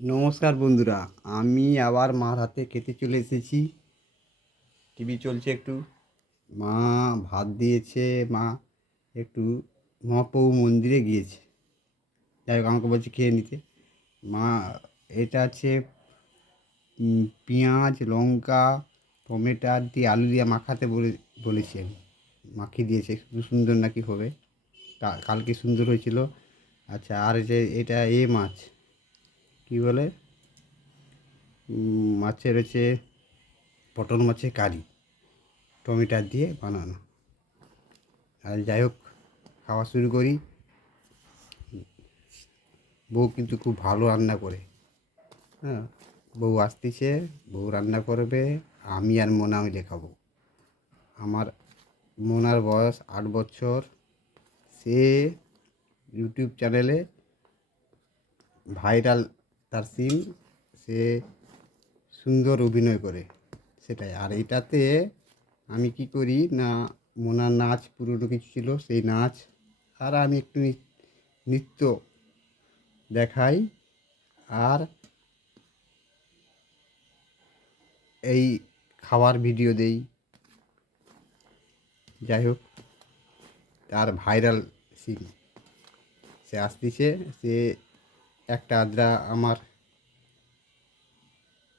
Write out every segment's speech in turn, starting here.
নমস্কার বন্ধুরা, আমি আবার মার হাতে খেতে চলে এসেছি। টিভি চলছে একটু। মা ভাত দিয়েছে। মা একটু মহাপ্রভু মন্দিরে গিয়েছে। যাই হোক, আমাকে বলছে খেয়ে নিতে। মা এটা আছে পেঁয়াজ লঙ্কা টমেটো দিয়ে আলু দিয়ে মাখাতে বলেছি আমি। মাখিয়ে দিয়েছে, খুব সুন্দর নাকি হবে। কালকে সুন্দর হয়েছিল। আচ্ছা, আর যে এটা মাছ কী বলে, মাছের হচ্ছে পটল মাছের কারি, টমেটো দিয়ে বানানো। আর যাই হোক, খাওয়া শুরু করি। বউ কিন্তু খুব ভালো রান্না করে। হ্যাঁ, বউ আসতেছে, বউ রান্না করবে। আমি আর মোনা মিলে খাবো। আমার মোনার বয়স 8 বছর। সে ইউটিউব চ্যানেলে ভাইরাল, তার সিন। সে সুন্দর অভিনয় করে, সেটাই। আর এটাতে আমি কি করি না, মোনার নাচ পুরনো কিছু ছিল, সেই নাচ আর আমি একটু নৃত্য দেখাই। আর এই খাওয়ার ভিডিও দেই। যাই হোক, তার ভাইরাল সিন। সে আসতেছে, সে একটা আদ্রা আমার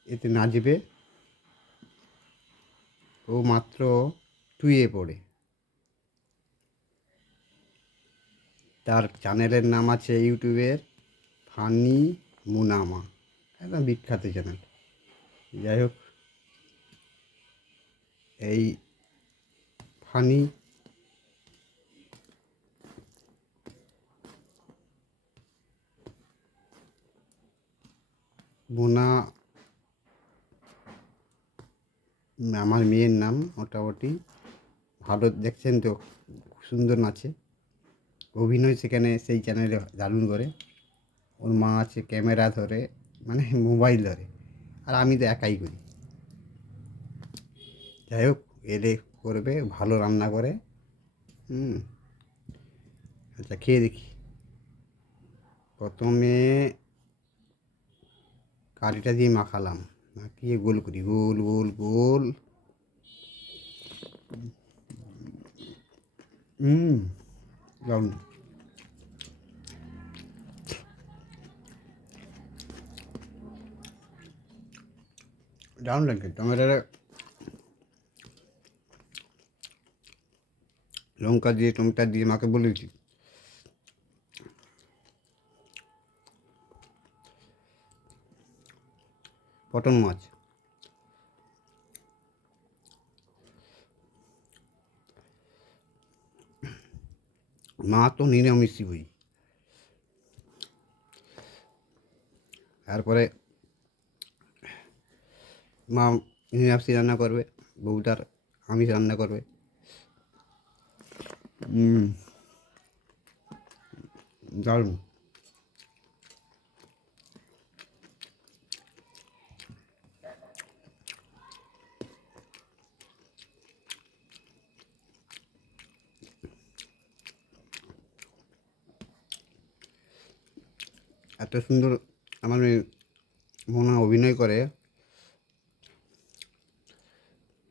এতে নাচবে। ও মাত্র টুয়ে পড়ে। তার চ্যানেলের নাম আছে ইউটিউবের ফানি মুনামা, একদম বিখ্যাত চ্যানেল। যাই হোক, এই ফানি মুনা আমার মেয়ের নাম। মোটামুটি ভালো, দেখছেন তো, খুব সুন্দর নাচে। অভিনয় সেখানে সেই চ্যানেলে দারুণ করে। ওর মা আছে ক্যামেরা ধরে, মানে মোবাইল ধরে। আর আমি তো একাই করি। যাই হোক, এলে করবে, ভালো রান্না করে। হুম। আচ্ছা, খেয়ে দেখি। প্রথমে কারিটা দিয়ে মাখালাম, মাখিয়ে গোল করি, গোল গোল গোল। হুম, দারুণ। দারুণ লাগে। টমেটোটা লঙ্কা দিয়ে টমেটো দিয়ে মাকে বলেছি। পটল মাছ, মা তো নিরামিষই বই। তারপরে মা নিরামিষ রান্না করবে, বউটার আমিষ রান্না করবে। দারুণ। এত সুন্দর আমার মনে অভিনয় করে।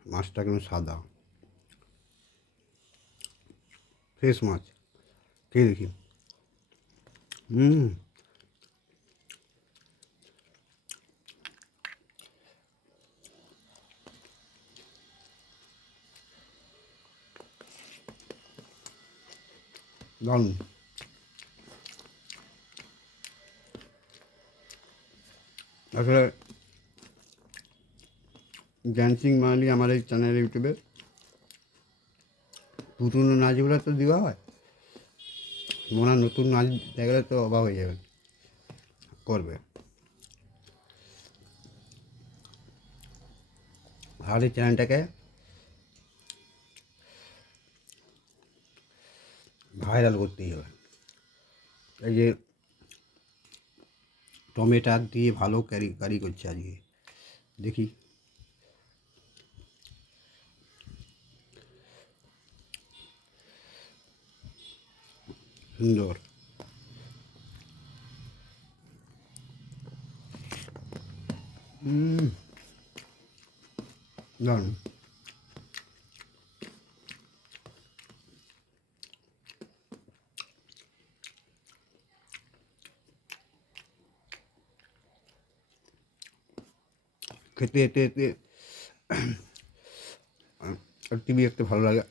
মাছটা কিন্তু সাদা, ফ্রেশ মাছ। খেয়ে দেখি। হুম, দারুণ। আসলে ড্যান্সিং বাঙালি আমার এই চ্যানেল ইউটিউবে পুরনো নাচগুলো তো দেওয়া হয়। মনে হয় নতুন নাচ দেখলে তো অবাক হয়ে যাবে, করবে। আর এই চ্যানেলটাকে ভাইরাল করতেই হবে। এই যে টমেটো দিয়ে ভালো কারি করছে আজকে, দেখি। সুন্দর। দারুণ। খেতে এতে এতে টিভি দেখতে ভালো লাগে।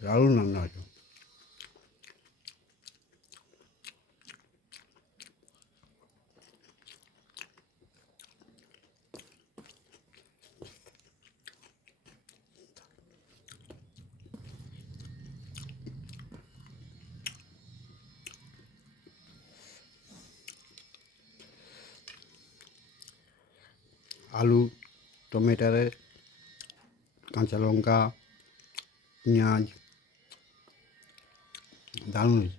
দারুণ রান্না হয়েছে। আলু, টমেটোরে, কাঁচা লঙ্কা, পেঁয়াজ, দারুণ হয়েছে।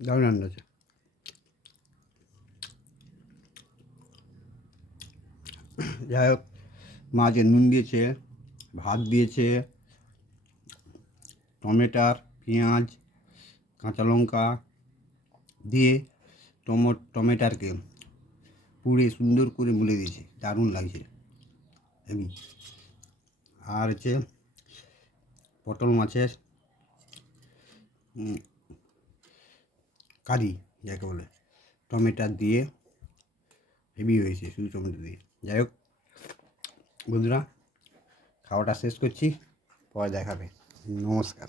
দারুণ রান্না হয়েছে। যাই হোক, মাছে নুন দিয়েছে, ভাত দিয়েছে, টমেটো, পেঁয়াজ, কাঁচা লঙ্কা দিয়ে টমেটোকে পুড়ে সুন্দর করে মুলে দিয়েছে, দারুণ লাগছে হেবি। আর হচ্ছে পটল মাছের কারি যাকে বলে, টমেটো দিয়ে হেভি হয়েছে, শুধু টমেটো দিয়ে। যাই হোক বন্ধুরা, খাওয়াটা শেষ করছি, পরে দেখাবে। নমস্কার।